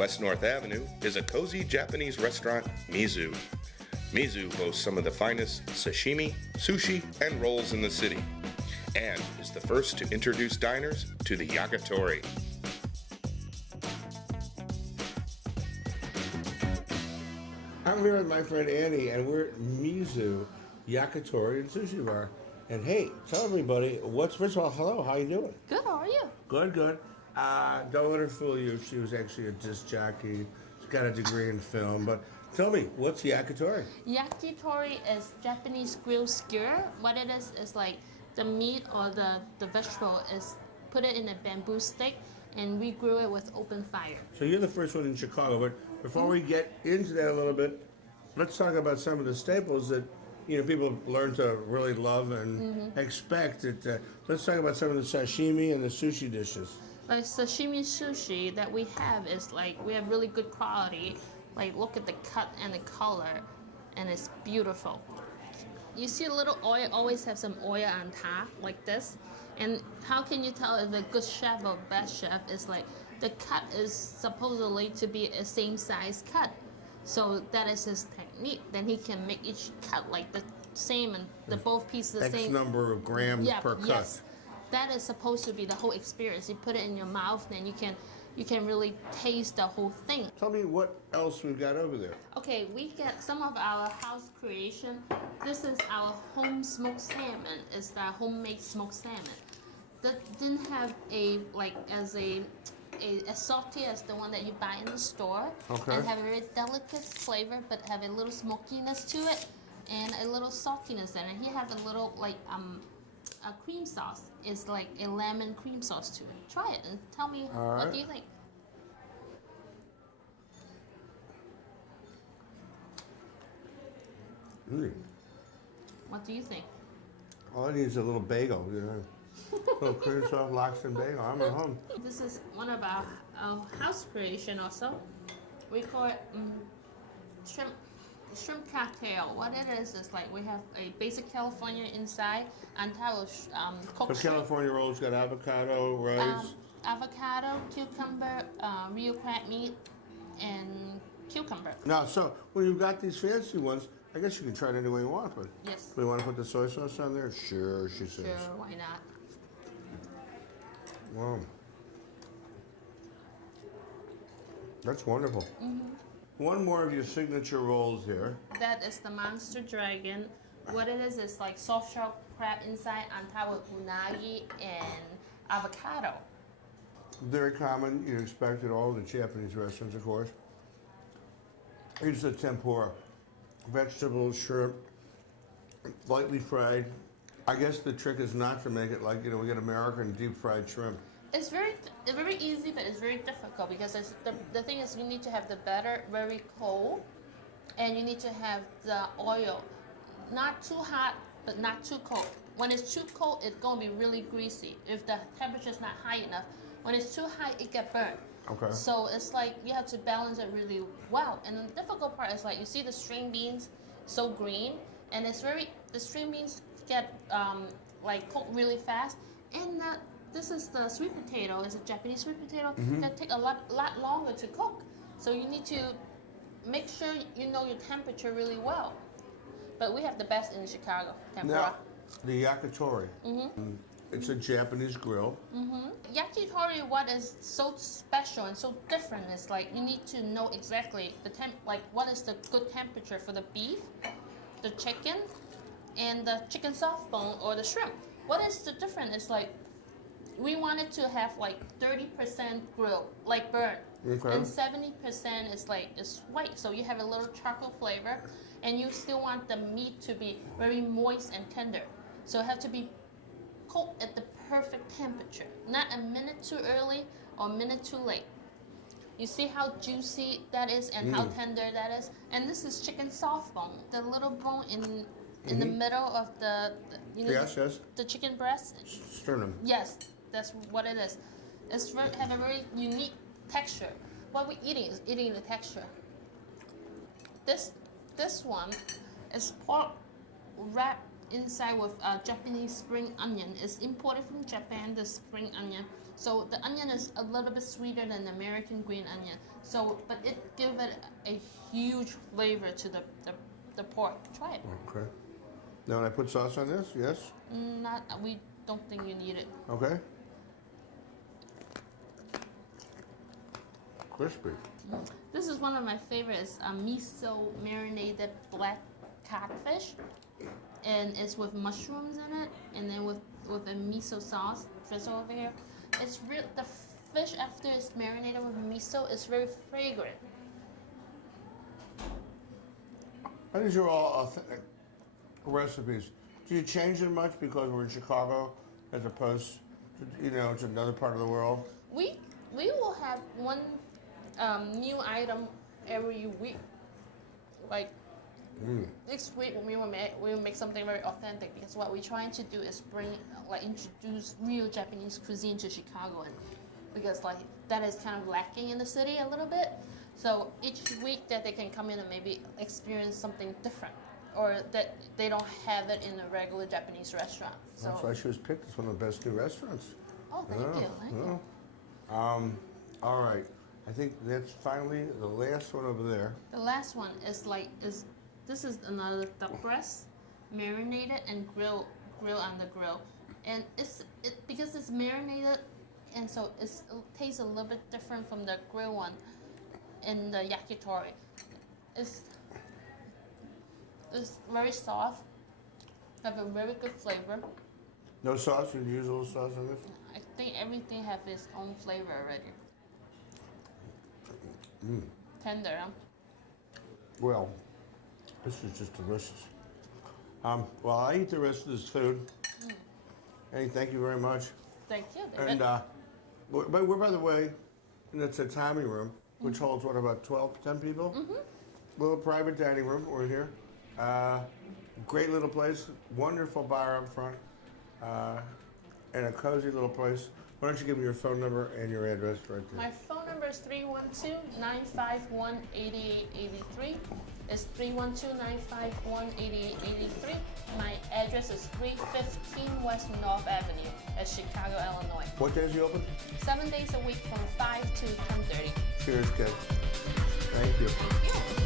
West North Avenue is a cozy Japanese restaurant, Mizu. Mizu boasts some of the finest sashimi, sushi, and rolls in the city, and is the first to introduce diners to the yakitori. I'm here with my friend Annie, and we're at Mizu Yakitori and Sushi Bar. And hey, tell everybody, first of all, hello, how you doing? Good, how are you? Good, good. Don't let her fool you. She was actually a disc jockey. She's got a degree in film. But tell me, what's yakitori? Yakitori is Japanese grilled skewer. What it is like the meat or the vegetable is put it in a bamboo stick and we grill it with open fire. So you're the first one in Chicago, but before we get into that a little bit, let's talk about some of the staples that people learn to really love and expect. Let's talk about some of the sashimi and the sushi dishes. Like sashimi sushi that we have is like, we have really good quality. Like look at the cut and the color, and it's beautiful. You see a little oil, always have some oil on top like this. And how can you tell if a good chef or bad chef is like, the cut is supposedly to be a same size cut. So that is his technique. Then he can make each cut like the same and the both pieces the same. X number of grams per cut. Yes. That is supposed to be the whole experience. You put it in your mouth, then you can really taste the whole thing. Tell me what else we've got over there. Okay, we get some of our house creation. This is our home smoked salmon. It's the homemade smoked salmon. That didn't have as salty as the one that you buy in the store. Okay. And have a very delicate flavor, but have a little smokiness to it and a little saltiness in it. He has a little a cream sauce. It's like a lemon cream sauce to it. Try it and tell me what do you think. What do you think? All I need is a little bagel, a little cream sauce, lox and bagel. I'm at home. This is one of our house creation also. We call it shrimp cocktail. What it is like we have a basic California inside on top of cooked shrimp. California rolls got avocado, rice. Avocado, cucumber, real crab meat, and cucumber. Now, so when you've got these fancy ones, I guess you can try it any way you want, but yes. Do we want to put the soy sauce on there? Sure, she says. Sure, why not? Wow. That's wonderful. One more of your signature rolls here. That is the Monster Dragon. What it is like soft shell crab inside on top of unagi and avocado. Very common. You expect at all the Japanese restaurants, of course. Here's the tempura. Vegetables, shrimp, lightly fried. I guess the trick is not to make it like, we get American deep fried shrimp. It's very easy, but it's very difficult because the thing is you need to have the batter very cold, and you need to have the oil not too hot, but not too cold. When it's too cold, it's going to be really greasy if the temperature is not high enough. When it's too high, it gets burnt. Okay. So it's like you have to balance it really well. And the difficult part is like you see the string beans so green, and the string beans get cooked really fast. And this is the sweet potato. It's a Japanese sweet potato that take a lot longer to cook. So you need to make sure you know your temperature really well. But we have the best in Chicago, tempura. Now, the yakitori. It's a Japanese grill. Yakitori, what is so special and so different is like you need to know exactly what is the good temperature for the beef, the chicken, and the chicken soft bone or the shrimp. What is the difference is like we want it to have like 30% grill, like burnt, and 70% is white. So you have a little charcoal flavor, and you still want the meat to be very moist and tender. So it has to be cooked at the perfect temperature, not a minute too early or a minute too late. You see how juicy that is and how tender that is? And this is chicken soft bone, the little bone in the middle of the chicken breast. Sternum. Yes, that's what it is. It's have a very unique texture. What we're eating is eating the texture. This one is pork wrapped inside with Japanese spring onion. It's imported from Japan, the spring onion. So the onion is a little bit sweeter than the American green onion. So, but it gives it a huge flavor to the pork. Try it. Okay. Now, when I put sauce on this, yes? Not, we don't think you need it. Okay. Crispy. This is one of my favorites, miso marinated black codfish, and it's with mushrooms in it, and then with a miso sauce drizzle over here. It's real. The fish after it's marinated with miso is very fragrant. And these are all authentic recipes. Do you change them much because we're in Chicago as opposed to, you know, it's another part of the world? We will have one new item every week. Like next week we will make something very authentic, because what we're trying to do is introduce real Japanese cuisine to Chicago, and because like that is kind of lacking in the city a little bit. So each week that they can come in and maybe experience something different, or that they don't have it in a regular Japanese restaurant. So That's why she was picked as one of the best new restaurants. oh, thank you. Thank you. All right. I think that's finally the last one over there. The last one is this is another duck breast, marinated and grilled on the grill, and because it's marinated, and so it tastes a little bit different from the grill one, and the yakitori. It's very soft, have a very good flavor. No sauce? You use a little sauce on this? I think everything have its own flavor already. Tender, huh? Well, this is just delicious. Well, I eat the rest of this food. Hey, thank you very much. Thank you, David. And we're, by the way, in the tatami room, which holds, what, about 10 people? Little private dining room. We're in here. Great little place. Wonderful bar up front. And a cozy little place. Why don't you give me your phone number and your address right there? My phone number is 312-951-8883. It's 312-951-8883. My address is 315 West North Avenue at Chicago, Illinois. What days are you open? 7 days a week from 5 to 10:30. Cheers, kid. Thank you. Thank you.